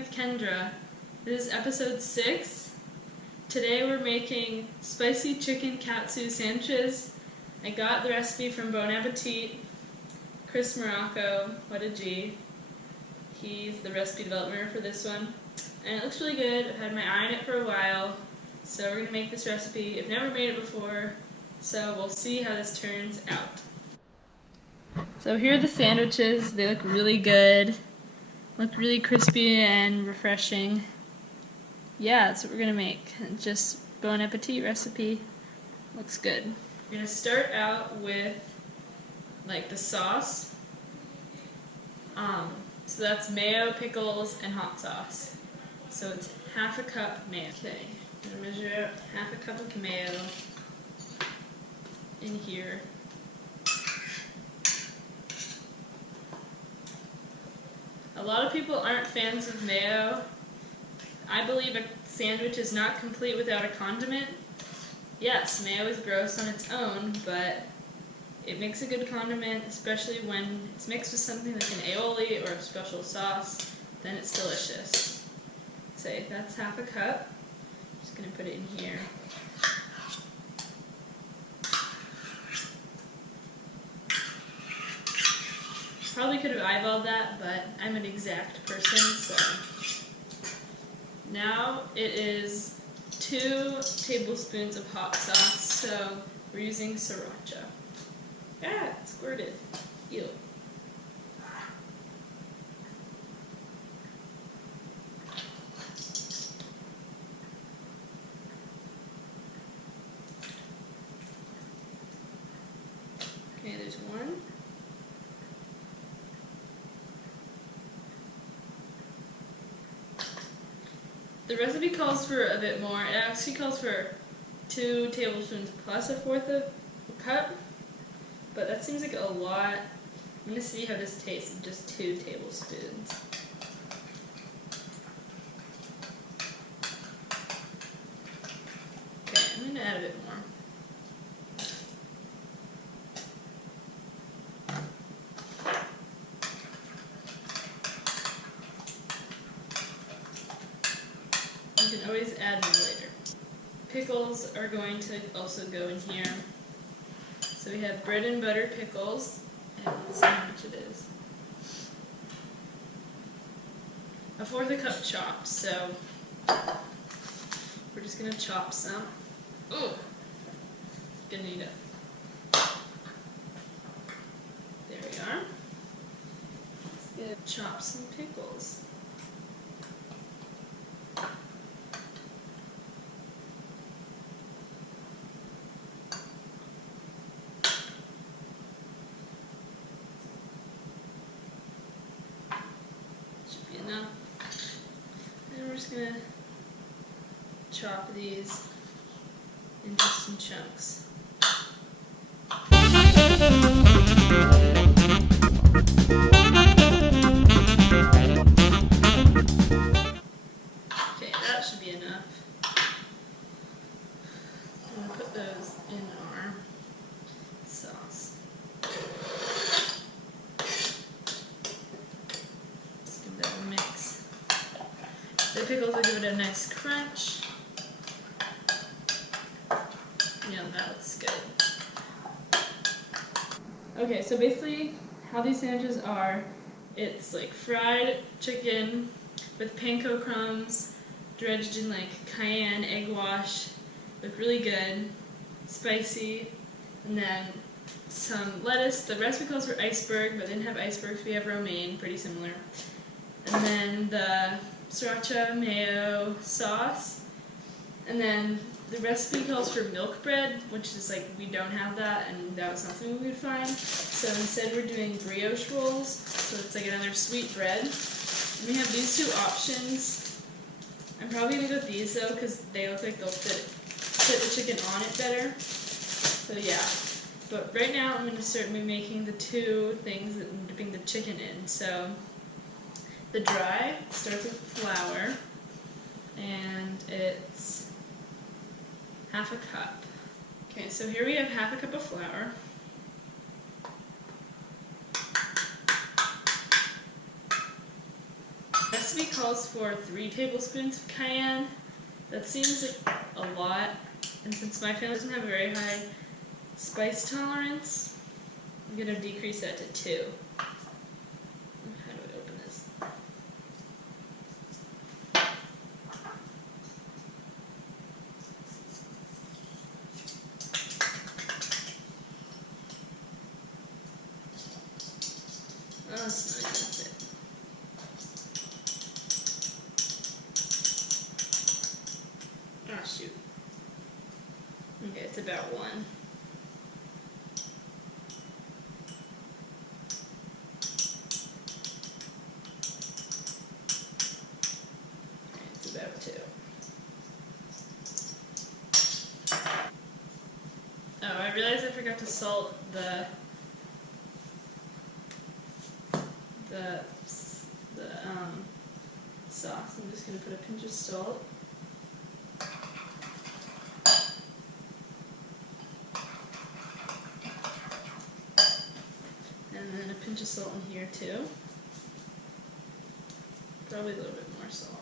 with Kendra. This is episode 6. Today we're making spicy chicken katsu sandwiches. I got the recipe from Bon Appetit. Chris Morocco, what a G. He's the recipe developer for this one. And it looks really good. I've had my eye on it for a while. So we're going to make this recipe. I've never made it before, so we'll see how this turns out. So here are the sandwiches. They look really good. Look really crispy and refreshing. Yeah, that's what we're gonna make. Just Bon Appetit recipe. Looks good. We're gonna start out with like the sauce. So that's mayo, pickles, and hot sauce. So it's half a cup mayo. Okay, I'm gonna measure out half a cup of mayo in here. A lot of people aren't fans of mayo. I believe a sandwich is not complete without a condiment. Yes, mayo is gross on its own, but it makes a good condiment, especially when it's mixed with something like an aioli or a special sauce, then it's delicious. So that's half a cup. Just gonna put it in here. Probably could have eyeballed that, but I'm an exact person, so. Now it is 2 tablespoons of hot sauce, so we're using sriracha. Ah, it squirted. Ew. Okay, there's 1. The recipe calls for a bit more. It actually calls for 2 tablespoons plus 1/4 of a cup, but that seems like a lot. I'm going to see how this tastes with just 2 tablespoons. Okay, I'm going to add a bit more. You can always add more later. Pickles are going to also go in here. So we have bread and butter pickles, and let's see how much it is. 1/4 cup chopped, so we're just going to chop some. Ooh, gonna need it. There we are. Let's chop some pickles. And we're just going to chop these into some chunks. Okay, that should be enough. I'm going to put those in our sauce. Mix. The pickles will give it a nice crunch. Yeah, that looks good. Okay, so basically how these sandwiches are, it's like fried chicken with panko crumbs, dredged in like cayenne egg wash. Look really good, spicy, and then some lettuce. The recipe calls for iceberg, but they didn't have icebergs. We have romaine, pretty similar. And then the sriracha mayo sauce. And then the recipe calls for milk bread, which is like, we don't have that, and that was something we would find. So instead we're doing brioche rolls, so it's like another sweet bread. And we have these 2 options. I'm probably going to go with these though, because they look like they'll fit the chicken on it better. So yeah. But right now I'm going to start making the 2 things that I'm dipping the chicken in. So the dry starts with flour, and it's 1/2 cup. Okay, so here we have 1/2 cup of flour. recipe calls for 3 tablespoons of cayenne. That seems like a lot, and since my family doesn't have a very high spice tolerance, I'm going to decrease that to 2. How do I open this? Oh, it's not gonna fit. Oh, shoot. Okay, it's about 1. Okay, it's about 2. Oh, I realized I forgot to salt the sauce. I'm just going to put a pinch of salt. And then a pinch of salt in here too. Probably a little bit more salt.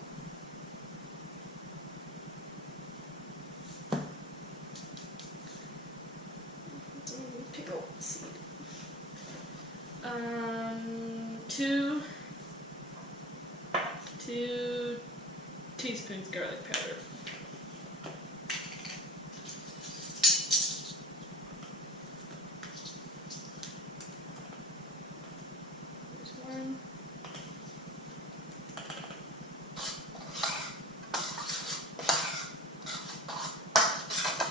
Pickle seed. 2 teaspoons garlic powder. There's 1.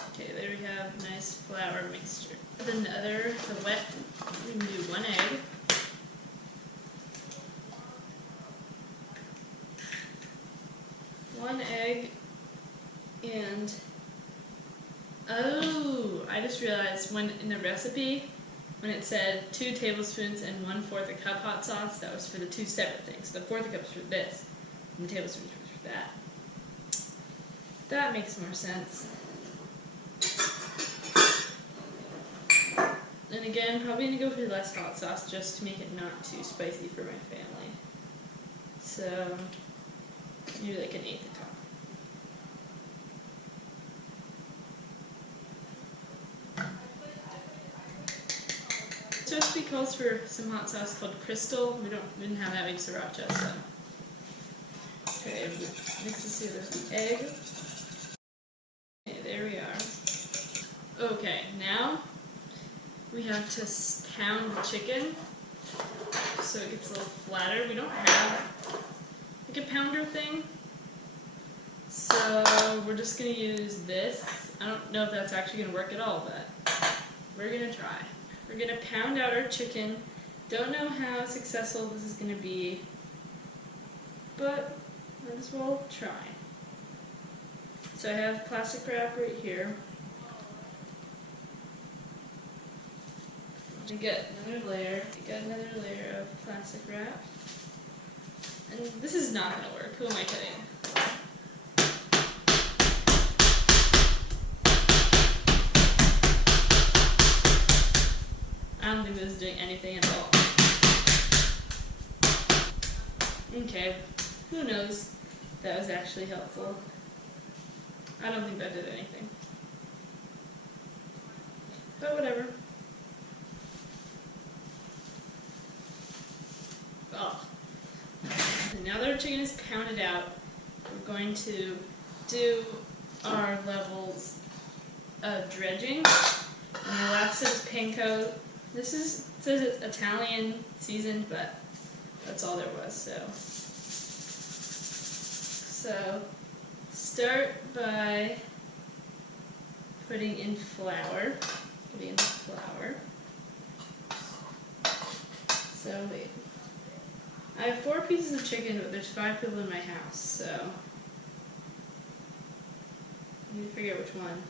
Okay, there we have nice flour mixture. The wet, we can do 1 egg. And oh, I just realized when in the recipe, when it said 2 tablespoons and 1/4 a cup hot sauce, that was for the 2 separate things. The 1/4 cup is for this, and the tablespoons was for that. That makes more sense. And again, probably gonna go for less hot sauce just to make it not too spicy for my family. So maybe like an 1/8 a cup. This recipe calls for some hot sauce called Crystal. We didn't have that, we used sriracha, so. Okay, mix this together with the egg. Okay, there we are. Okay, now we have to pound the chicken so it gets a little flatter. We don't have like a pounder thing, so we're just going to use this. I don't know if that's actually going to work at all, but we're going to try. We're going to pound out our chicken. Don't know how successful this is going to be, but might as well try. So I have plastic wrap right here. You get another layer. You got another layer of plastic wrap. And this is not going to work. Who am I kidding? I don't think this is doing anything at all. Okay, who knows if that was actually helpful. I don't think that did anything. But whatever. Oh. And now that our chicken is pounded out, we're going to do our levels of dredging. And our last set is panko. This is, it says it's Italian seasoned, but that's all there was, So start by putting in flour. So wait. I have 4 pieces of chicken, but there's 5 people in my house, so I need to figure out which one.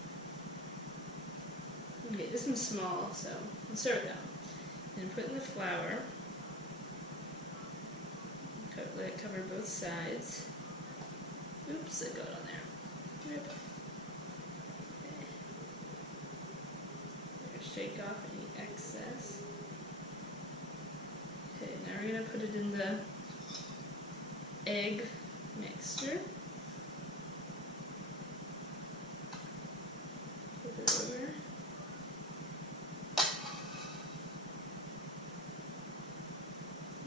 Okay, this one's small, so let's start with that one. And put in the flour. Let it cover both sides. Oops, it got on there. Yep. Okay. Shake off any excess. Okay, now we're going to put it in the egg mixture. Flip it over.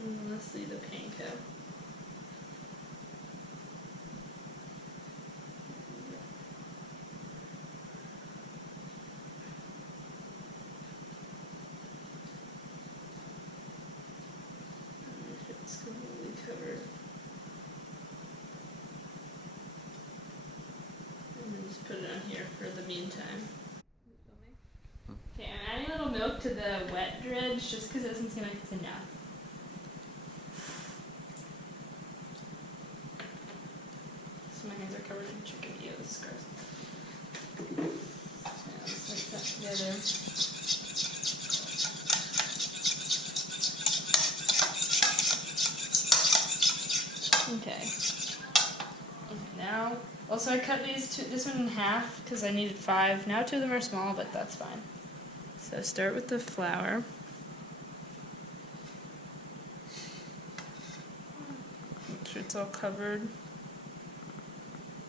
And lastly, the panko. It's completely covered. And then just put it on here for the meantime. Okay, I'm adding a little milk to the wet dredge just because it doesn't seem like it's enough. So my hands are covered in chicken. Ew, this is gross. So now let's mix that together. Okay. Now, also I cut this one in half because I needed 5. Now 2 of them are small, but that's fine. So start with the flour. Make sure it's all covered.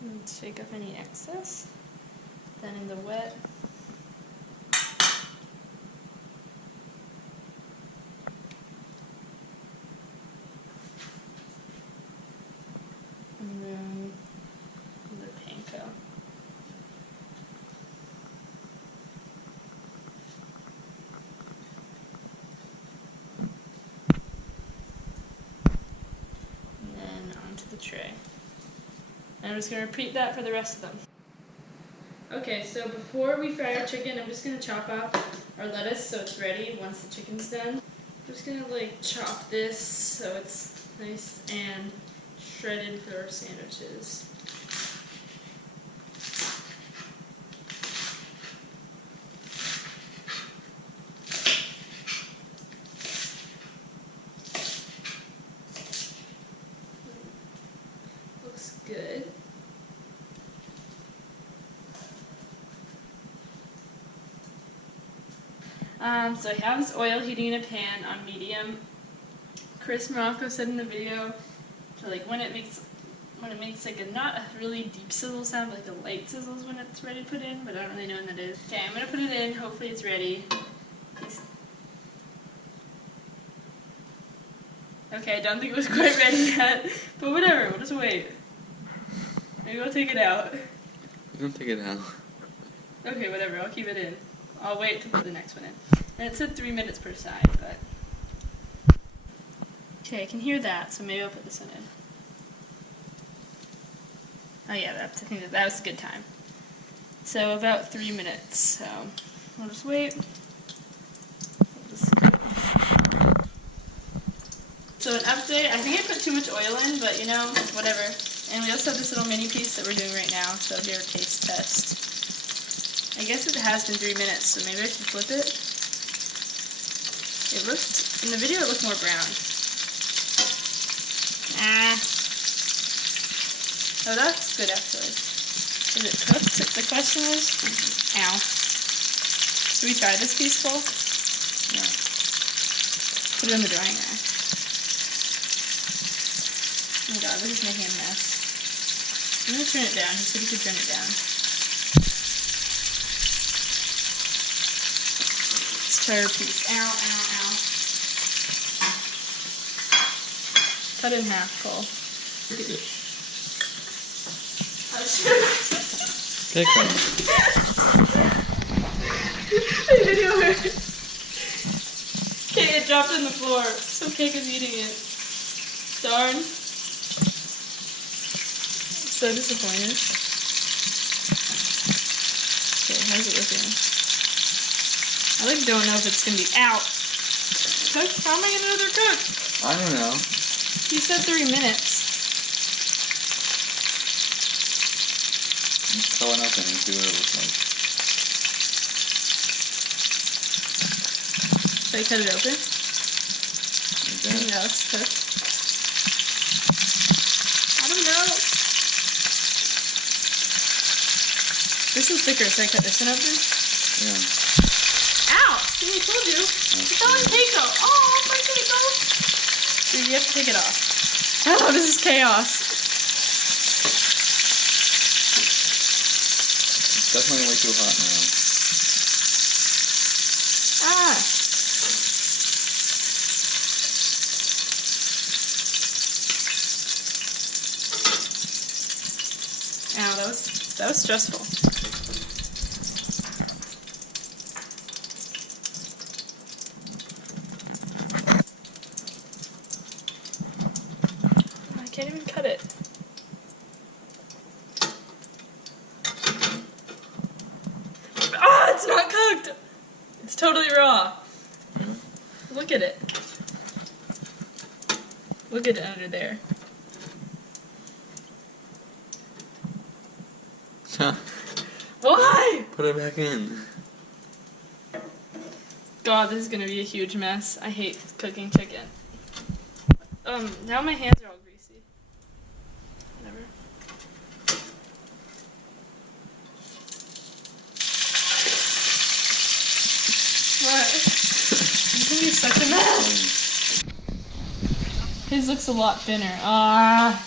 And shake up any excess. Then in the wet. And then the panko. And then onto the tray. And I'm just going to repeat that for the rest of them. Okay, so before we fry our chicken, I'm just going to chop off our lettuce so it's ready once the chicken's done. I'm just going to like chop this so it's nice and shredded for our sandwiches. Looks good. So I have this oil heating in a pan on medium. Chris Morocco said in the video to like when it makes like a not a really deep sizzle sound, but like a light sizzle is when it's ready to put in, but I don't really know when that is. Okay, I'm gonna put it in, hopefully it's ready. Okay, I don't think it was quite ready yet, but whatever, we'll just wait. Maybe we'll take it out. Don't take it out. Okay, whatever, I'll keep it in. I'll wait to put the next one in. And it said 3 minutes per side, but... Okay, I can hear that, so maybe I'll put this one in. Oh yeah, I think that was a good time. So about 3 minutes, so we'll just wait. So an update, I think I put too much oil in, but you know, whatever. And we also have this little mini piece that we're doing right now, so here, taste test. I guess it has been 3 minutes, so maybe I should flip it. It looked, in the video it looked more brown. Oh, that's good actually. Is it cooked? The question is? Ow. Should we try this piece full? No. Put it in the drying rack. Oh my god, this is making a mess. I'm gonna turn it down. He said he could turn it down. Let's try our piece. Ow, ow, ow. Cut it in half, Cole. Take one. Okay, it dropped on the floor, so Cake is eating it. Darn. So disappointed. Okay, how's it looking? I like don't know if it's gonna be out. Cooked? How am I gonna know they're cooked? I don't know. You said 3 minutes. Let's cut one open and see what it looks like. Should I cut it open? Okay. No, it's cooked. I don't know. This is thicker, so I cut this one open? Yeah. Ow! See, I told you. It's all in Keiko. Oh, my Keiko. So you have to take it off. Oh, this is chaos. It's definitely way too hot now. Ah! Ow, that was stressful. I can't even cut it. Ah, it's not cooked! It's totally raw. Look at it. Look at it under there. Why? Put it back in. God, this is gonna be a huge mess. I hate cooking chicken. Now my hands are all greasy. Whatever. What? This is gonna be such a mess. His looks a lot thinner. Ah.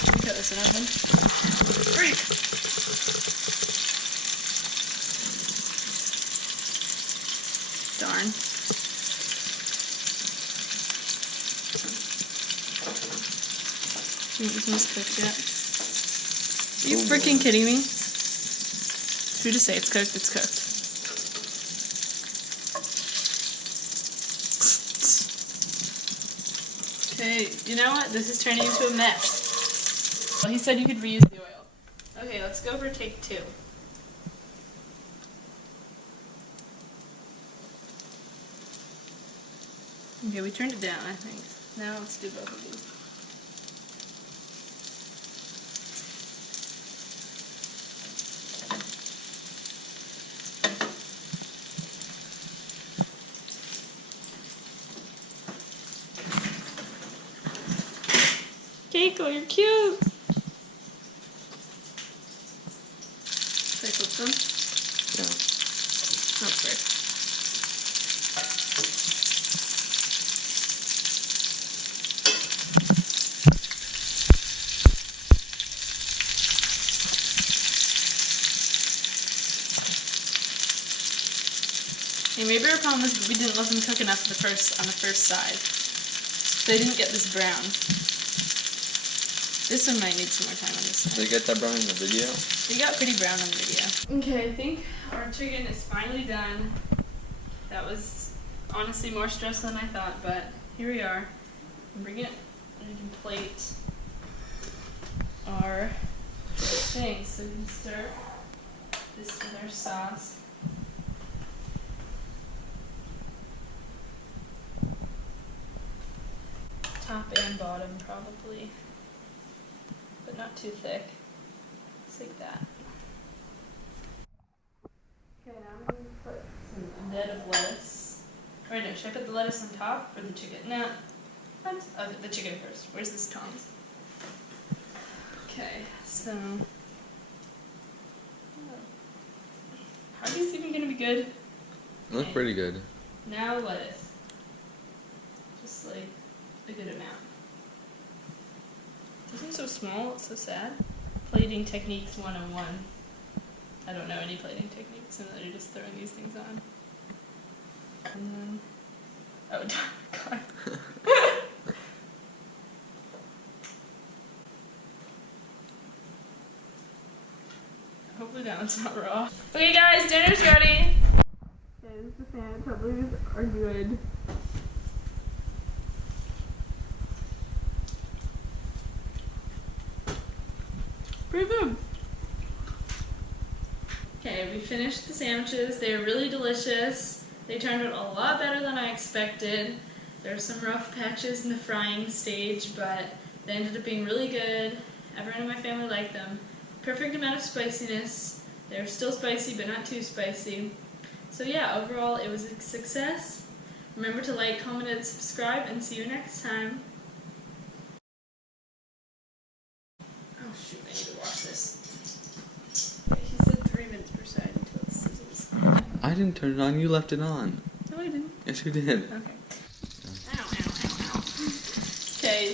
Let me cut this in open. Freak. Darn. Isn't this cooked yet? Are you freaking kidding me? If you just say it's cooked, it's cooked. Okay, you know what? This is turning into a mess. Well, he said you could reuse the oil. Okay, let's go for take 2. Okay, we turned it down, I think. Now let's do both of these. Keiko, you're cute! Should I flip them? Yeah. Oh, sorry. Hey, maybe our problem is we didn't let them cook enough on the first side. So they didn't get this brown. This one might need some more time on this side. Did they get that brown in the video? We got pretty brown on the video. Okay, I think our chicken is finally done. That was honestly more stress than I thought, but here we are. Bring it and we can plate our thing. So we can stir this with our sauce. Top and bottom probably, but not too thick. Just like that. Okay, now I'm going to put some bed of lettuce. Or no, should I put the lettuce on top or the chicken? No. What? Oh, the chicken first. Where's this tongs? Okay, so are these even going to be good? Look Okay. pretty good. Now lettuce. Just like a good amount. This one's so small, it's so sad. Plating techniques 101. I don't know any plating techniques, and then you're just throwing these things on. And then, oh God. Hopefully that one's not raw. Okay guys, dinner's ready! Okay, the Santa Tubblies are good. Pretty good. Okay, we finished the sandwiches. They are really delicious. They turned out a lot better than I expected. There were some rough patches in the frying stage, but they ended up being really good. Everyone in my family liked them. Perfect amount of spiciness. They're still spicy, but not too spicy. So yeah, overall it was a success. Remember to like, comment, and subscribe, and see you next time. Oh shoot, I need to wash this. Okay, he said 3 minutes per side until it sizzles. I didn't turn it on, you left it on. No, I didn't. Yes, you did. Okay.